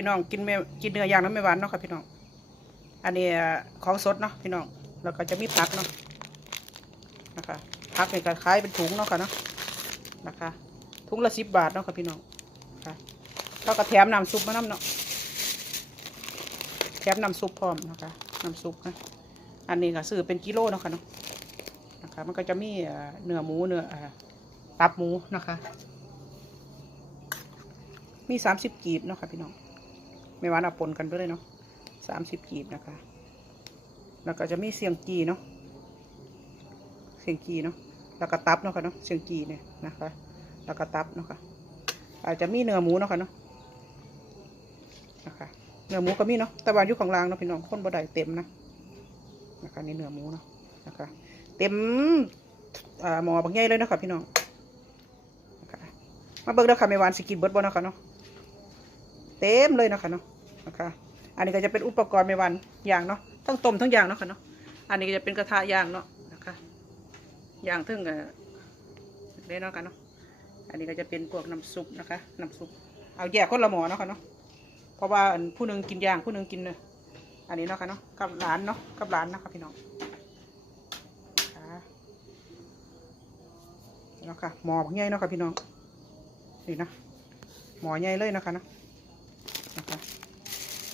พี่น้องกินไม่กินเนื้อย่างน้ำไม่หวานเนาะค่ะพี่น้อง อันนี้ของสดเนาะพี่น้อง แล้วก็จะมีผักเนาะนะคะผักเป็นกระขายเป็นถุงเนาะค่ะเนาะนะคะถุงละสิบบาทเนาะค่ะพี่น้องค่ะแล้วก็แถมน้ำซุปมาน้ำเนาะแถมน้ำซุปพร้อมนะคะน้ำซุปนะอันนี้ก็ซื้อเป็นกิโลเนาะค่ะเนาะนะคะมันก็จะมีเนื้อหมูเนื้อเอ่อตับหมูนะคะ มีสามสิบกีบเนาะค่ะพี่น้อง ไม่หวานเอาปนกันไปเลยเนาะสามสิบกีบนะคะ แล้วก็จะมีเสียงจีเนาะ เสียงจีเนาะ แล้วก็ตับเนาะค่ะเนาะ เสียงจีเนี่ยนะคะ แล้วก็ตับเนาะค่ะ อาจจะมีเนื้อหมูเนาะค่ะเนาะ นะคะ เนื้อหมูก็มีเนาะ แต่ว่าอยู่ของรางเนาะพี่น้องคนบ่ได้เต็มนะ นะคะนี่เนื้อหมูเนาะ นะคะ เต็มอ่าหมอบางใหญ่เลยนะคะพี่น้องมาเบิ่งเด้อค่ะไม่หวานสกินเบิร์ดบ่เนะค่ะเนาะ เต็มเลยนะคะเนาะ คะอันนี้ก็จะเป็นอุปกรณ์ไม่วานอย่างเนาะทั้งต้มทั้งอย่างเนาะค่ะเนาะอันนี้ก็จะเป็นกระทะย่างเนาะนะคะย่างถึงเอ่อเด้เนาะค่ะเนาะอันนี้ก็จะเป็นพวกน้ำซุปนะคะน้ำซุปเอาแยกคนละหมอเนาะค่ะเนาะเพราะว่าผู้หนึงกินย่างผู้หนึงกินเนื้ออันนี้เนาะค่ะเนาะกับหลานเนาะกับหลานนะคะพี่น้องเนาะค่ะหมอบักใหญ่เนาะค่ะพี่น้องนี่นะหมอใหญ่เลยนะคะเนาะ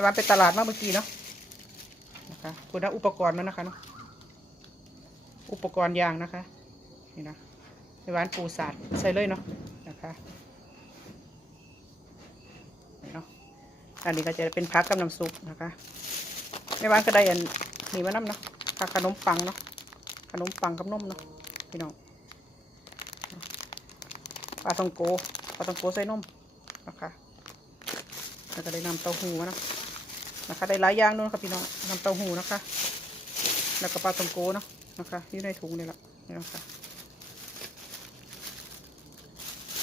ในวันไปตลาดมาเมื่อกี้เนาะนะคะคุณนะอุปกรณ์มันนะคะเนาะอุปกรณ์ยางนะคะนี่นะในวันปูสาดใส่เลยเนาะนะคะนี่เนาะอันนี้ก็จะเป็นพักกับน้ำซุปนะคะในวันก็ได้อันนี่มาน้ำเนาะขนมปังเนาะขนมปังกับนมเนาะพี่น้องปลาทองโกปลาทองโกใส่นมนะคะแล้วก็ได้นำเต้าหู้มาเนาะ นะคะได้หลายอย่างด้วยนะคะพี่น้องนำเต้าหู้นะคะ แล้วก็ปลาตองโกเนาะนะคะอยู่ในถุงนี่แหละนี่นะคะ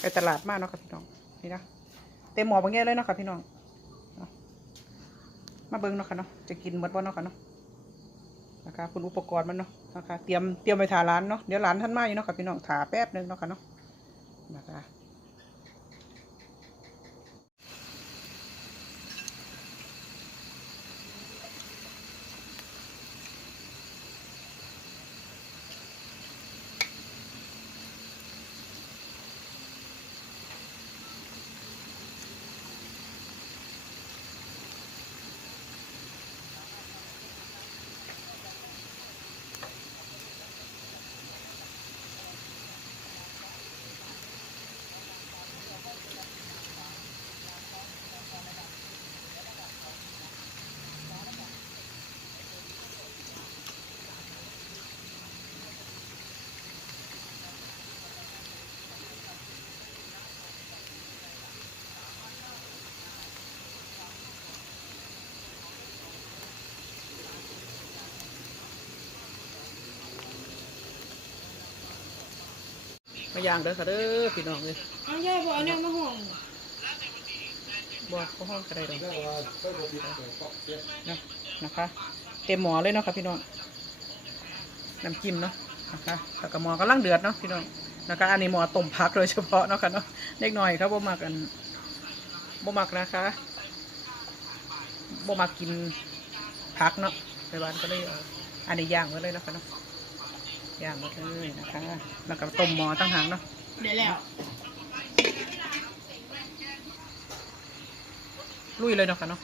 ไปตลาดมากเนาะค่ะพี่น้องนี่นะเต็มหมอบางแง่เลยเนาะค่ะพี่น้องมาเบิ้งเนาะค่ะเนาะจะกินหมดบ่เนาะค่ะเนาะนะคะคุณอุปกรณ์มันเนาะนะคะเตรียมเตรียมไปถาร้านเนาะเดี๋ยวร้านท่านมาอยู่เนาะค่ะพี่น้องถาแป๊บหนึงเนาะค่ะเนาะนะคะ มาย่างเด้อค่ะเด้อพี่น้องเลยเอาใหญ่บ่เอาเนี่ยมาห่วงบอกเขาห้องกระไดดอกนะนะคะ เต็มหมอเลยเนาะค่ะพี่น้องน้ำจิ้มเนาะนะคะแล้วก็หมอกำลังเดือดเนาะพี่น้องนะคะอันนี้หมอต้มผักโดยเฉพาะเนาะค่ะเนาะเล็กหน่อยครับบ่มักกันบ่มักนะคะบ่มักกินผักเนาะไปบ้านก็เลยอันนี้ย่างไว้เลยเนาะค่ะเนาะ ย่างไว้เลยนะคะแล้วก็ต้มหมอตั้งหางเนาะเดี๋ยวแล้วลุยเลยเนาะค่ะเนาะ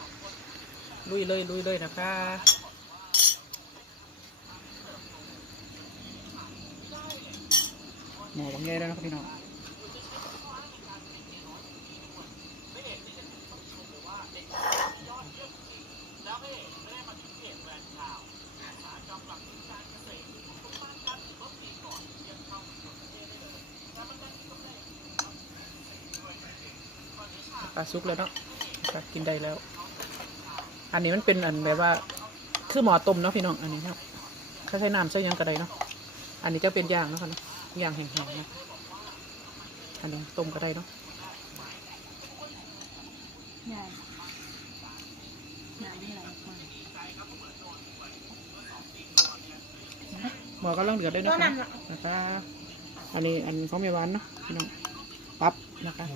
ลุยเลยลุยเลยนะคะหมอบางแง่แล้วนะครับพี่น้อง ปลาซุกแล้วเนาะครับกินได้แล้ว อันนี้มันเป็นอันแบบว่า คือหมอต้มเนาะพี่น้องอันนี้เนาะเขาใช้น้ำใช้หยังกระไดเนาะอันนี้จะเป็นย่างเนาะค่ะเนาะย่างแห้งๆนะอันนี้ต้มกระไดเนาะใหญ่ใหญ่นี่อะไรมาหมอกำลังเดือดเลยเนาะก็คะนั่นล่ะนะคะ อันนี้อันของเมีหวานเนาะพี่น้องปั๊บนะคะ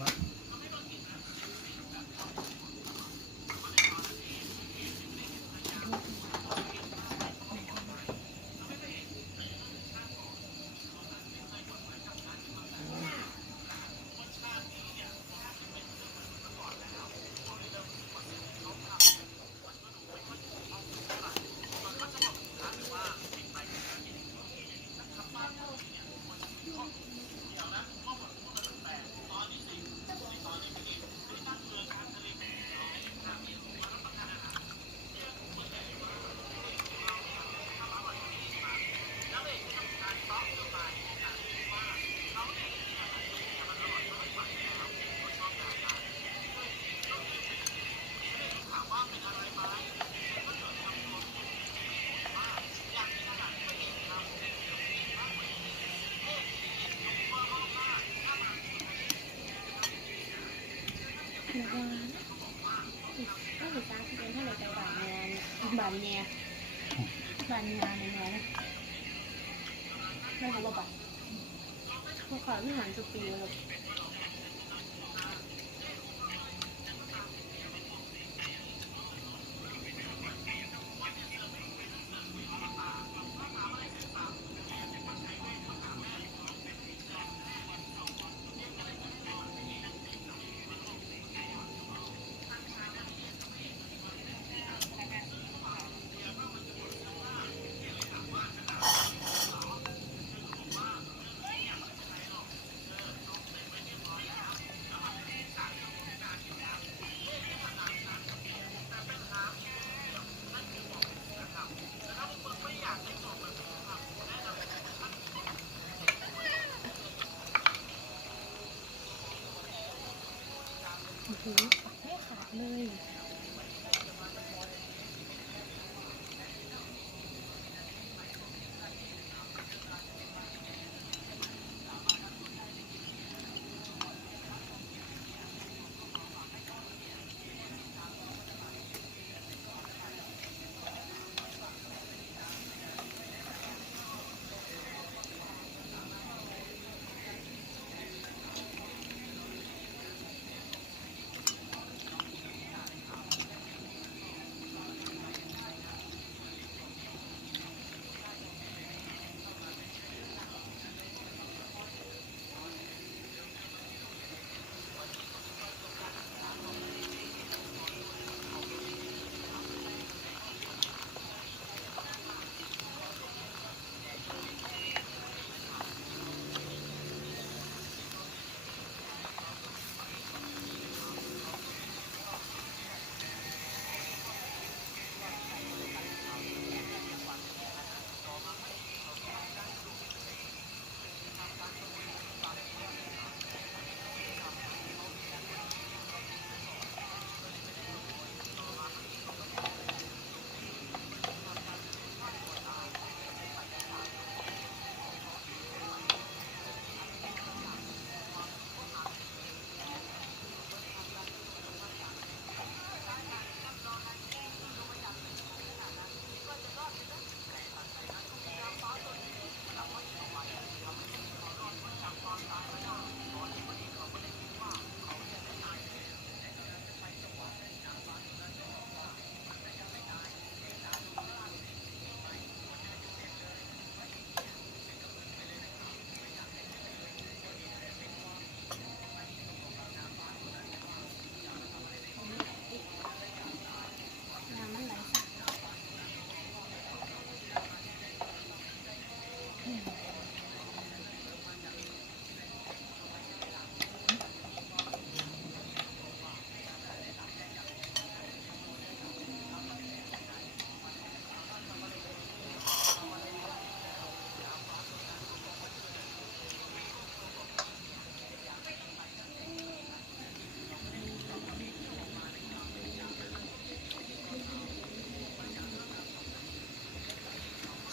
หนักว่าถ้าหนูจ้าที่เป็นเท่าไหร่แต่บาทแนนบาทแนบาทงานในแนะไม่รู้ว่าบาทพวกเขาไม่หันสุปีเลย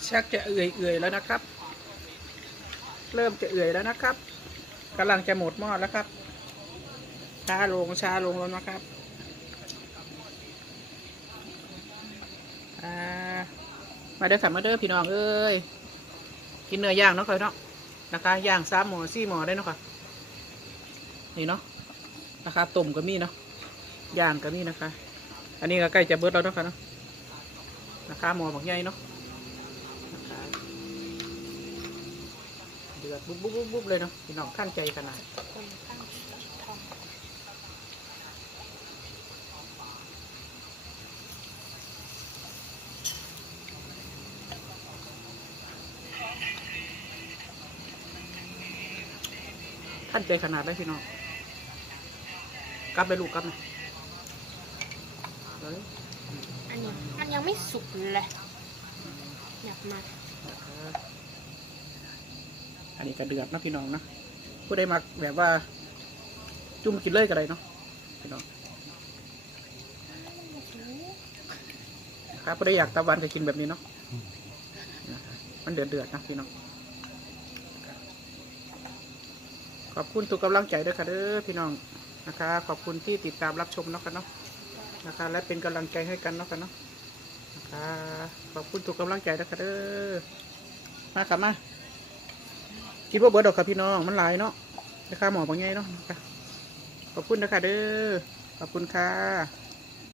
ชักจะเอื่อยๆแล้วนะครับ เริ่มจะเอื่อยแล้วนะครับกำลังจะหมดหม้อแล้วครับช้าลงช้าลงแล้วนะครับมาเด้อค่ะมาเด้อพี่น้องเอ้ยกินเนื้อย่างเนาะค่ะเนาะนะคะย่างสามหมอสี่หมอได้เนาะค่ะนี่เนาะนะคะต้มก็มีเนาะย่างก็มีนะคะ อันนี้ก็ใกล้จะเบิดแล้วเนาะค่ะเนาะนะคะหมอบักใหญ่เนาะ เดือดบุ๊บบุ๊บบุ๊บเลยเนาะพี่น้องขั้นใจขนาดทองขั้นใจขนาดเลยพี่น้องกลับไปลูกกลับนะเฮ้ยอันนี้มันยังไม่สุกเลยอยากมา อันนี้ก็เดือดนะพี่น้องนะผู้ใดมักแบบว่า จุ่มกินเลยก็ได้เนาะพี่น้องครับผู้ใดอยากตะวันก็กินแบบนี้เนาะมันเดือดเดือดๆนะพี่น้องขอบคุณทุกกำลังใจด้วยค่ะเด้อพี่น้องนะคะ ขอบคุณที่ติดตามรับชมเนาะกันเนาะนะคะ และเป็นกำลังใจให้กันเนาะกันเนาะนะคะขอบคุณทุกกำลังใจนะคะเด้อมาค่ะมา คิดว่าเบิร์ดดอกค่ะพี่น้องมันหลายเนาะราคาหมอบางไงเนาะนะคะขอบคุณนะคะเด้อขอบคุณค่ะ